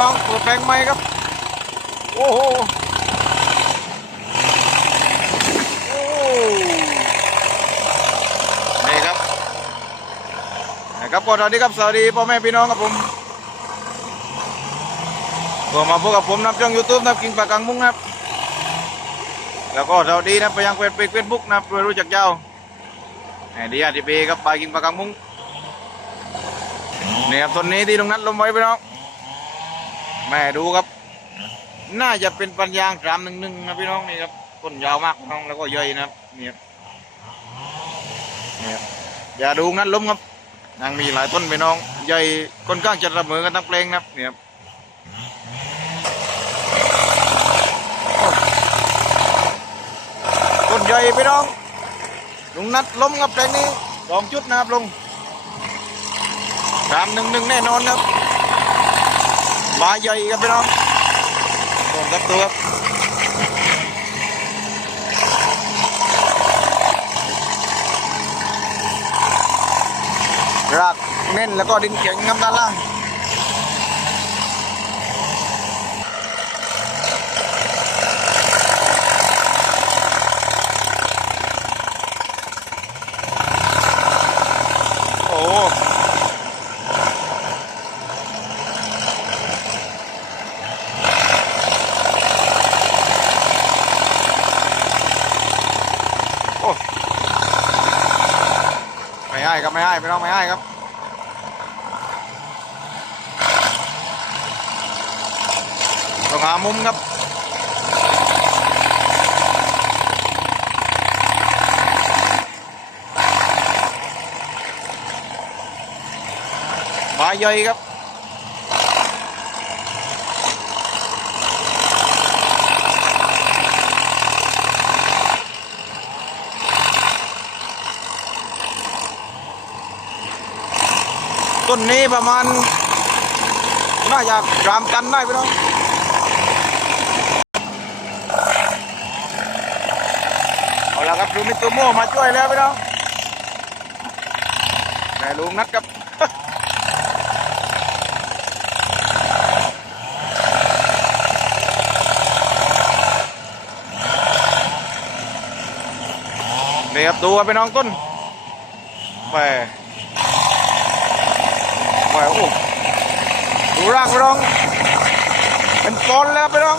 น้องตัวแปลงไม้ครับ โอ้โหโอ้นี่ครับนะครับก็สวัสดีครับสวัสดีพ่อแม่พี่น้องครับผมก็มาพบกับผมนะช่องยูทูบนะกิงปากกังมุ้งนะครับ แล้วก็สวัสดีนะไปยังเฟซเฟซบุ๊กนะเพื่อรู้จักเจ้าแหมดีอาทีพีครับปลากิงปากกังมุ้งเนี่ยครับต้นนี้ที่ตรงนั้นลมไว้พี่น้อง แม่ดูครับ น่าจะเป็นปัญญางสามหนึ่งหนึ่งนะพี่น้องนี่ครับต้นยาวมากพี่น้องแล้วก็ย่อยนะครับเนี่ยเนี่ยอย่าดูนั้นล้มครับยังมีหลายต้นพี่น้องใหญ่ค่อนข้างจะเสมอกันทั้งเพลงนะครับเนี่ยครับต้นใหญ่พี่น้องลุงนัดล้มครับเพลงนี้สองชุดนะครับลุงสามหนึ่งหนึ่งแน่นอนครับ มาใหญ่ครับพี่น้องผมครับตัวครับรากเน้นแล้วก็ดินแข็งครับด้านล่างโอ้โอ้ไม่ให้ครับ ไปลองไม่ให้ครับต้องหามุมครับมาใหญ่ครับ ต้นนี้ประมาณ น่าจะสามตันได้พี่น้องเอาละครับลูมิโตโมมาช่วยแล้วพี่น้องแต่ลุงนัดครับนี่ครับดูครับน้องต้นแหมแหม โอ้ดูร่างไปน้อง เป็นฟอนแล้วไปน้อง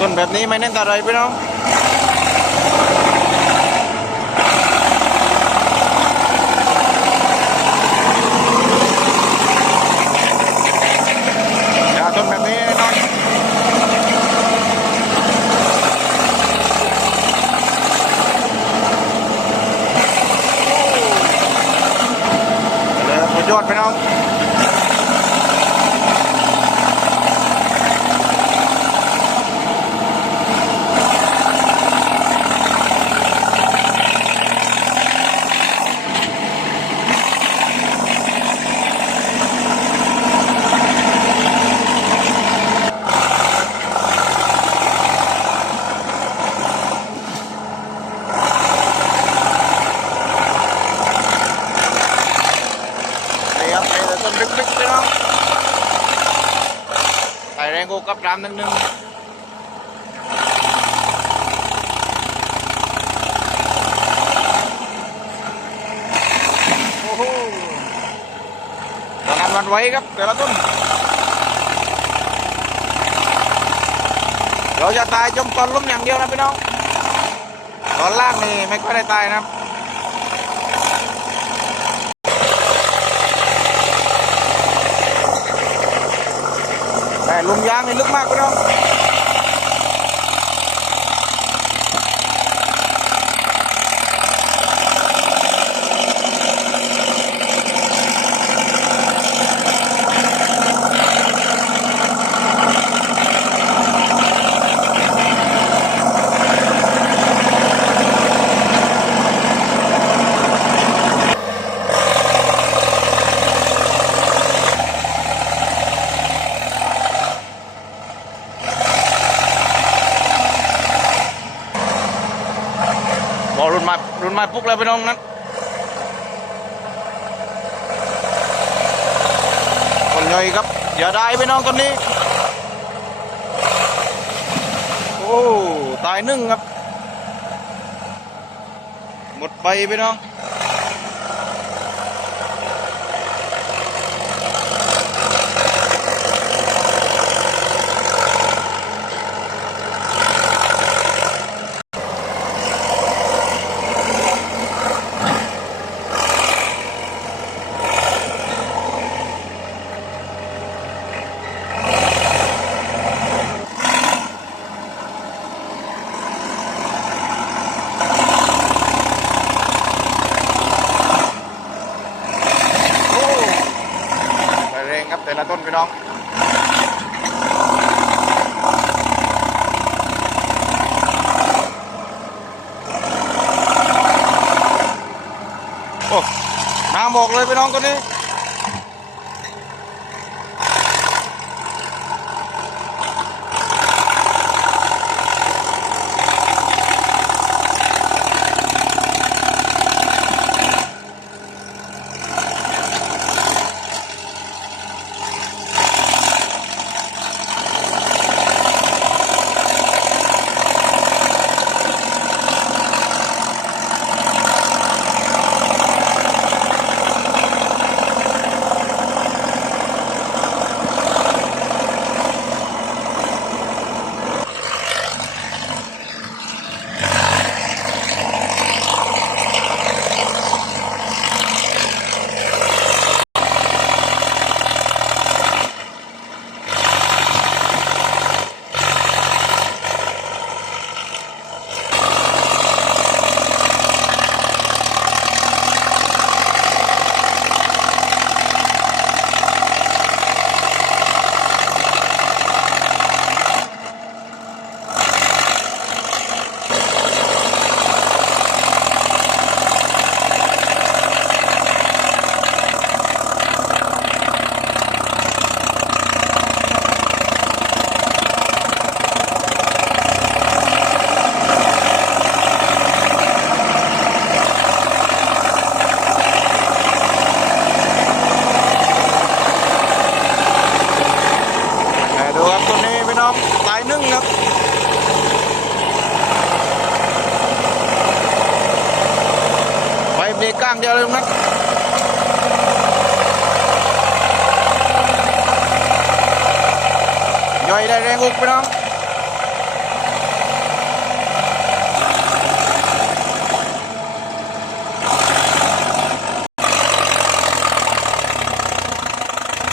ต้นแบบนี้ไม่เน้นอะไรพี่น้องยาต้นแบบนี้น้องเลยสุดยอดพี่น้อง ลึกๆพี่น้องใส่แรงโกกับรามนึ่งหนึ่งโอ้โหตอนนั้นมันไว้ครับแต่ละต้นเราจะตายจมตอนล้มอย่างเดียวนะพี่น้องตอนล่างนี่ไม่ค่อยได้ตายนะครับ ลมยางนี่ลึกมากพี่น้องาปุ๊กแล้วไปน้องนั้นคนย่อยครับอย่าได้ไปน้องคนนี้โอ้ตายนึ่งครับ หมดไปไปน้อง โอ้ไปแรงครับแต่ละต้นพี่น้อง โอ้ บอกเลยพี่น้องคนนี้ แหม่ดูครับตัวนี้พี่น้องตายหนึ่งครับ ไปเบรกกลางเดียวเลยนะ ย่อย